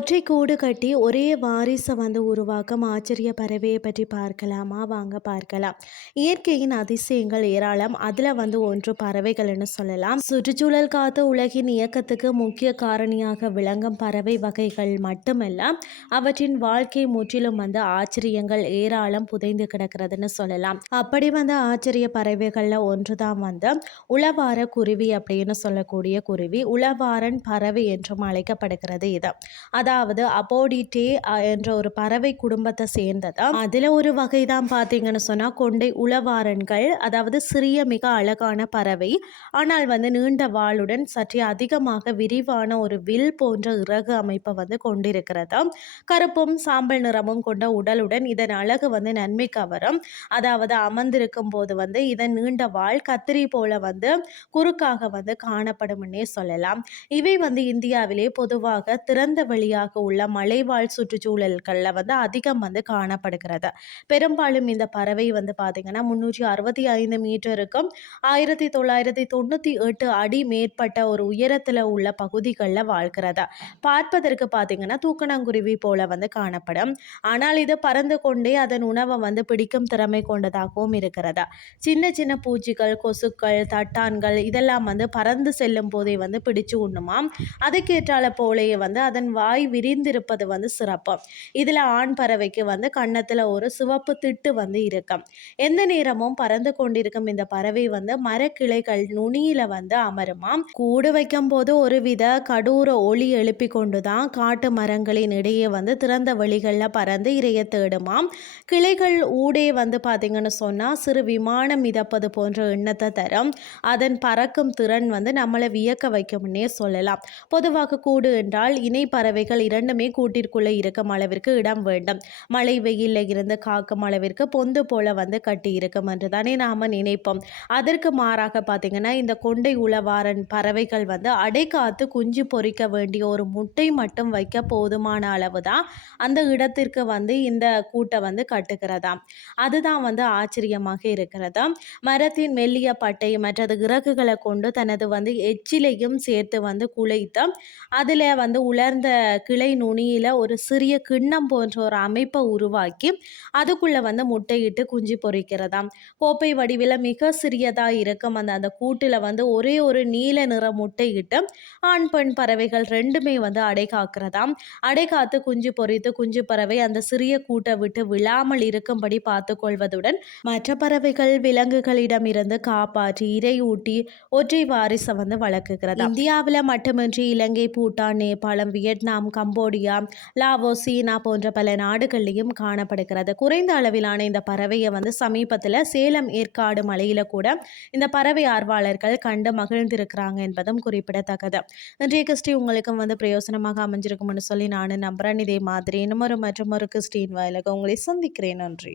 கூடு கட்டி ஒரே வாரிசை வந்து உருவாக்கும் ஆச்சரிய பறவையை பற்றி பார்க்கலாமா? வாங்க பார்க்கலாம். இயற்கையின் அதிசயங்கள் ஏராளம். அதில் வந்து ஒன்று பறவைகள்னு சொல்லலாம். சுற்றுச்சூழல் காத்த உலகின் இயக்கத்துக்கு முக்கிய காரணியாக விளங்கும் பறவை வகைகள் மட்டுமல்ல அவற்றின் வாழ்க்கை முற்றிலும் வந்து ஆச்சரியங்கள் ஏராளம் புதைந்து கிடக்கிறதுன்னு சொல்லலாம். அப்படி வந்து ஆச்சரிய பறவைகளில் ஒன்று தான் வந்து உளவார குருவி அப்படின்னு சொல்லக்கூடிய குருவி. உளவாரன் பறவை என்றும் அழைக்கப்படுகிறது இது. அதாவது அப்போடிட்டே என்ற ஒரு பறவை குடும்பத்தை சேர்ந்ததா அதில் ஒரு வகை தான் பார்த்தீங்கன்னு சொன்னால் கொண்டை உளவாரன்கள் அதாவது சிறிய மிக அழகான பறவை. ஆனால் வந்து நீண்ட வாளுடன் சற்றே அதிகமாக விரிவான ஒரு வில் போன்ற இறகு அமைப்பை வந்து கொண்டிருக்கிறது கருப்பும் சாம்பல் நிறமும் கொண்ட உடலுடன் இதன் அழகு வந்து நன்மை கவரும். அதாவது அமர்ந்திருக்கும் போது வந்து இதன் நீண்ட வாள் கத்திரி போல வந்து குறுக்காக வந்து காணப்படும்னே சொல்லலாம். இவை வந்து இந்தியாவிலே பொதுவாக திறந்த வெளியாக உள்ள மலைவாழ் சுற்றுச்சூழல்களில் வந்து அதிகம் வந்து காணப்படுகிறது. பெரும்பாலும் இந்த பறவை வந்து பார்த்திங்கன்னா முந்நூற்றி அறுபத்தி ஐந்து மீட்டருக்கும் ஆயிரத்தி தொள்ளாயிரத்தி தொண்ணூற்றி எட்டு அடி மேற்பட்ட ஒரு உயரத்தில் உள்ள பகுதிகளில் வாழ்கிறது. பார்ப்பதற்கு பார்த்திங்கன்னா தூக்கணாங்குருவி போல வந்து காணப்படும். ஆனால் இது பறந்து கொண்டே அதன் உணவை வந்து பிடிக்கும் திறமை கொண்டதாகவும் இருக்கிறது. சின்ன சின்ன பூச்சிகள் கொசுக்கள் தட்டான்கள் இதெல்லாம் வந்து பறந்து செல்லும் போதே வந்து பிடிச்சு உண்ணுமாம். அதுக்கேற்றால போலேயே வந்து அதன் வாய் விரிந்திருப்பது வந்து சிறப்பு இதில் ஆண் பறவைக்கு வந்து கன்னத்தில் ஒரு சிவப்பு திட்டு வந்து இருக்கும். எந்த நேரமும் பறந்து கொண்டிருக்கும் இந்த பறவை வந்து மரக்கிளைகள் நுனியில வந்து அமருமாம். கூடு வைக்கும் போது ஒருவித கடூர ஒளி எழுப்பி கொண்டு தான் காட்டு மரங்களின் இடையே வந்து திறந்த வழிகளில் பறந்து இறைய தேடுமாம். கிளைகள் ஊடே வந்து பார்த்தீங்கன்னு சொன்னால் சிறு விமானம் மிதப்பது போன்ற எண்ணத்தை தரும். அதன் பறக்கும் திறன் வந்து நம்மளை வியக்க வைக்கும்னே சொல்லலாம். பொதுவாக கூடு என்றால் இணை பறவைகள் இரண்டுமே கூட்டிற்குள்ளே இருக்கும் அளவிற்கு இடம் வேண்டும். மழை வெயிலில் இருந்து காக்கும் அளவிற்கு பொந்து போல வந்து கட்டி இருக்கும் என்று தானே நாம் நினைப்போம். அதற்கு மாறாக பார்த்தீங்கன்னா இந்த கொண்டை உளவாரன் பறவைகள் வந்து அடை காத்து குஞ்சு பொறிக்க வேண்டிய ஒரு முட்டை மட்டும் வைக்க போதுமான அளவு தான் அந்த இடத்திற்கு வந்து இந்த கூட்டை வந்து கட்டுகிறதா அதுதான் வந்து ஆச்சரியமாக இருக்கிறதா. மரத்தின் மெல்லிய பட்டை மற்றது இறகுகளை கொண்டு தனது வந்து எச்சிலையும் சேர்த்து வந்து குலைத்து அதில் வந்து உலர்ந்த கிளை நுனியில் ஒரு சிறிய கிண்ணம் போன்ற ஒரு அமைப்பை உருவாக்கி அதுக்குள்ளே வந்து முட்டையிட்டு குஞ்சு பொறிக்கிறதாம். கோப்பை வடிவில் மிக சிறியதாக இருக்கும் அந்த அந்த கூட்டில் வந்து ஒரே ஒரு நீல நிற முட்டையிட்டு ஆண் பெண் பறவைகள் ரெண்டுமே வந்து அடை காக்கிறதாம். அடை காத்து குஞ்சு பொறித்து குஞ்சு பறவை அந்த சிறிய கூட்டை விட்டு விழாமல் இருக்கும்படி பார்த்து கொள்வதுடன் மற்ற பறவைகள் விலங்குகளிடமிருந்து காப்பாற்றி இறை ஊட்டி ஒற்றை வாரிசை வந்து வளர்க்குகிறது இந்தியாவில் மட்டுமின்றி Ilangai Bhutan Nepalam Vietnam Cambodia Lao China போன்ற பல நாடுகள்லையும் காணப்படுகிறது. குறைந்த அளவிலான இந்த பறவையை வந்து சமீபத்தில் சேலம் ஏற்காடு மலையில் கூட இந்த பறவை ஆர்வலர்கள் கண்டு மகிழ்ந்திருக்கிறாங்க என்பதும் குறிப்பிடத்தக்கது. இன்றைய கிறிஸ்டி உங்களுக்கும் வந்து பிரயோசனமாக அமைஞ்சிருக்கும்னு சொல்லி நான் நம்புகிறேன் இதே மாதிரி இன்னமொரு மற்றும் ஒரு கிறிஸ்டின் வாயிலாக உங்களை சந்திக்கிறேன். நன்றி.